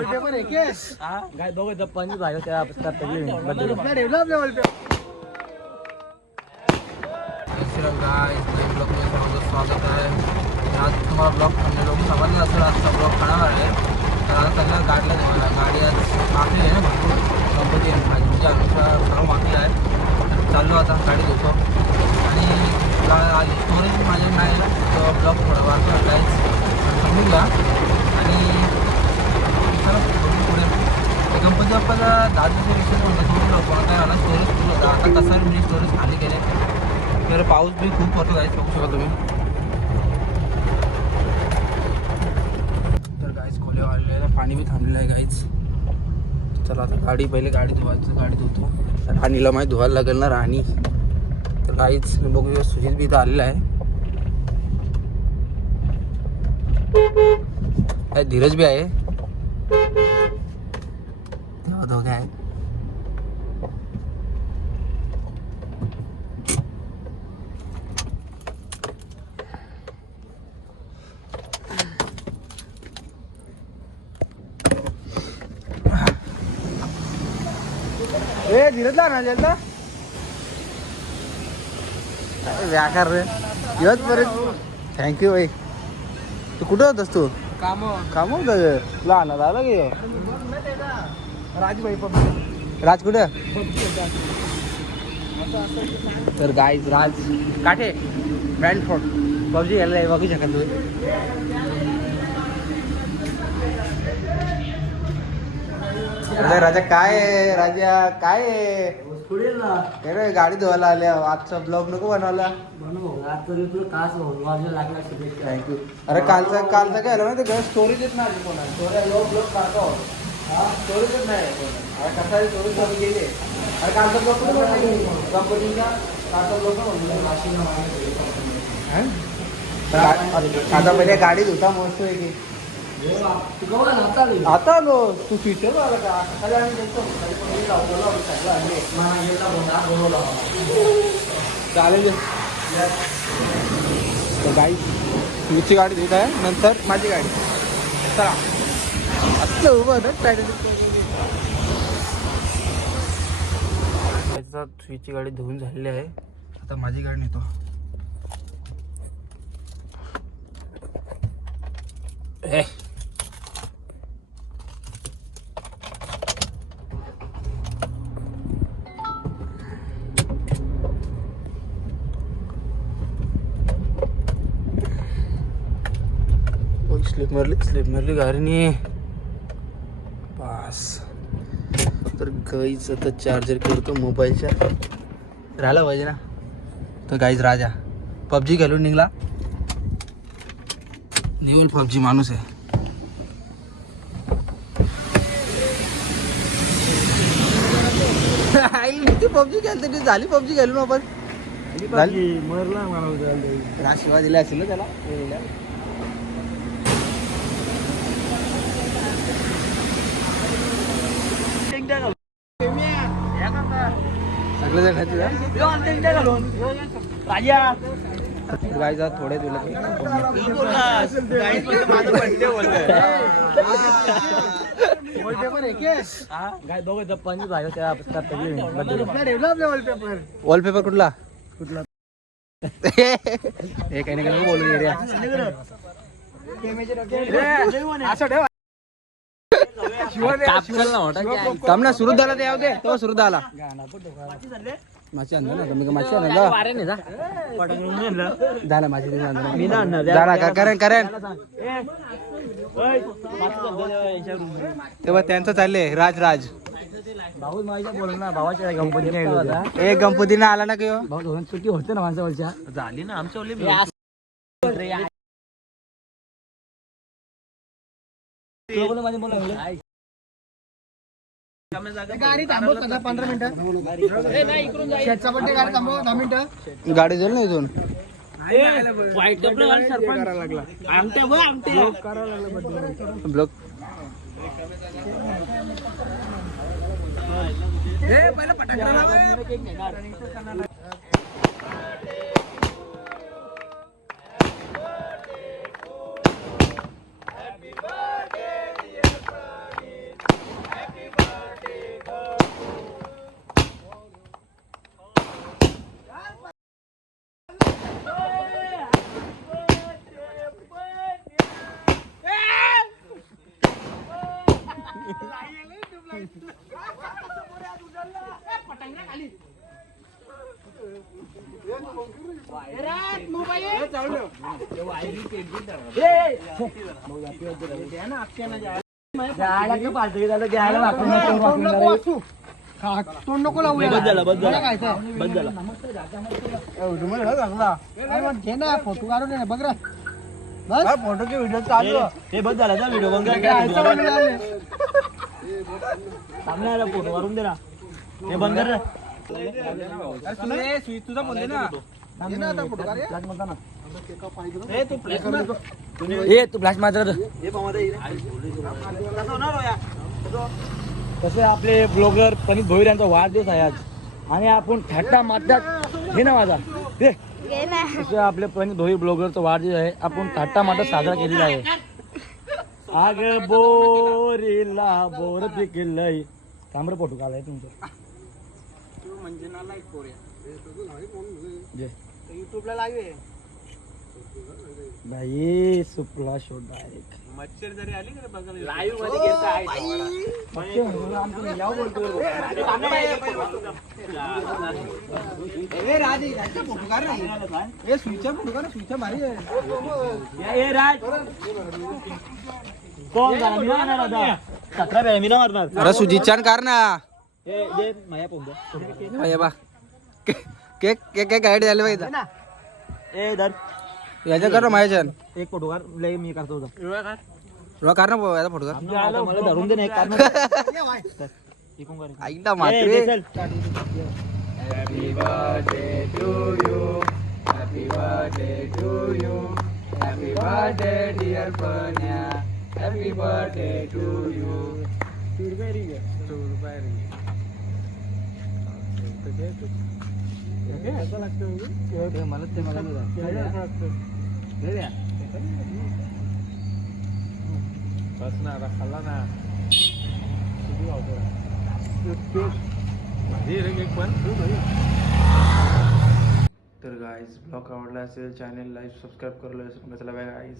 Wallpaper आहे के काय दोघं दप्पांची भाई त्या डेव्हलप स्वागत आहे. आज तुम्हाला ब्लॉग लोक समजलं असेल आजचा ब्लॉग खाणार आहे. तर आता त्यांना गाडीला देवायला गाडी आज मागली आहे ना भरपूर कंपनी आहे म्हणजे आमचा सर्व मागली आहे. चाललो आता गाडी धुतो आणि स्टोरेज माझ्या नाही तो ब्लॉग थोडा वाटतो काहीच समजून घ्या आणि चला पुढे गणपती बाप्पाचा 10 दिवसापेक्षा होतं थोडं लवकर काय आला स्टोरेज फुल होता. आता कसा म्हणजे स्टोरेज खाली गेले तर पाऊस बी खूप पडतो गाईस बघू शकता तुम्ही. तर गाईस खोले वाढलेलं आहे पाणी बी थांबलेलं आहे गाईच. चला आता पहिले गाडी धुवायचं गाडी धुतो राणीला माहीत धुवायला लागेल ना राणी. तर गाईच बघू सुजित बी इथं आलेला आहे काय धीरज बी आहे तेव्हा दोघे आहे. ए धीरजला ना जलता व्याकार रे यच परत थँक्यू भाई. तू कुठं होतास तू काम होतं तुला आणायला आला की राजभाई राज कुठं तर गाईज राज काठे बँड फोर्ट पबजी घ्यायला बघू शकाल तुम्ही. राजा काय आहे राजा काय आहे रे गाडी धुवायला आल्या आजचा ब्लॉग नको बनवला थँक्यू. अरे कालचा काय झालं ना ते स्टोरेज येत नाही कोणा ब्लॉग काढतो स्टोरेज येत नाही अरे कसा स्टोरेज कमी गेले. अरे कालचा ब्लॉग कुठे कंपनीचा कालचा ब्लॉग आता पहिले गाडी धुता मस्त आहे की आता आलो तू फ्युचर आला का चालेल. तर गाडी तुमची गाडी धुत आहे नंतर माझी गाडी. चला आत्ता उभं स्विचची गाडी धुवून झालेली आहे. आता माझी गाडी नेतो. स्लिप मारली गाडीने पास. तर गाईच आता चार्जर करतो मोबाईलच्या राहिला पाहिजे ना. तर गाईज राजा पबजी घालून निघला लेवल पबजी माणूस आहे. पबजी खेळते झाली पबजी घालून आपण शिवाय दिला असेल ना त्याला सगळे गायचा थोडे तुला दोघं दप्पांची भाई त्या वॉलपेपर कुठला हे काही नाही बोलू ना सुरू झाला ते याव दे तो सुरू झाला माशी आणलं ना मी माशी आणलं झाला माशी झाला करेन तेव्हा त्यांचं चालले राज भाऊ माझ्या बोल ना भावाच्या गणपतीने एक गणपतीने आला ना किंवा भाऊ चुकी होते ना माणसावरच्या झाली ना आमच्या गाडी थांबव 15 मिनिटं शेटचा बड्डे गाडी थांबव 10 मिनिटं गाडी जाईल ना इथून ब्लॉक पहिला पटाका तोंड नको लावू बस झालं बस झालं बस झालं घे ना फोटो काढून ये बघ रे बस फोटोचे व्हिडिओ चालू हे बस झाला व्हिडिओ बंद सामने आला फोटो काढून दे ना हे बंद कर तुझा फोन दे ना तू फ्लॅश मात्र तसे आपले ब्लॉगर पनीत भोईर यांचा वाढदिवस आहे आज आणि आपण थट्टा मारतात हे ना माझा ते तसे आपले पनीत भोईर ब्लॉगरचा वाढदिवस आहे आपण थट्टा मारतात साजरा केलेला आहे आग बोरीला बोर पिकलय तांबडं फोटो काढलाय तुमचं म्हणजे ना लाईक जे युट्यूबला लाईव्ह भाई सुपला शो डायरेक्ट मच्छर जरी आली का बघायला लाईव्ह मध्ये गेलता ए राजी राजा फोटो काढ रे ए स्विचा फोटो काढ स्विचा भारी आहे ये राज कोण झाला मी नाही मारणार 17 बे मी नाही मारणार अरे सुजितचान काढ ना ए जे माया पोंग ये बा केक केक गाईड झाले पाहिजे ए दर याच्या कर माझ्याच्यान एक फोटो काढ लय मी करतो होता तुला काढ ना याचा फोटो काढ मला धरून दे ना एक काढ ऐकता मात्र Happy birthday to you. Happy birthday to you. Happy birthday dear Panya. Happy birthday to you. तर गाईज ब्लॉग आवडला असेल चॅनल लाईक सबस्क्राईब करू चला बाय गाईज.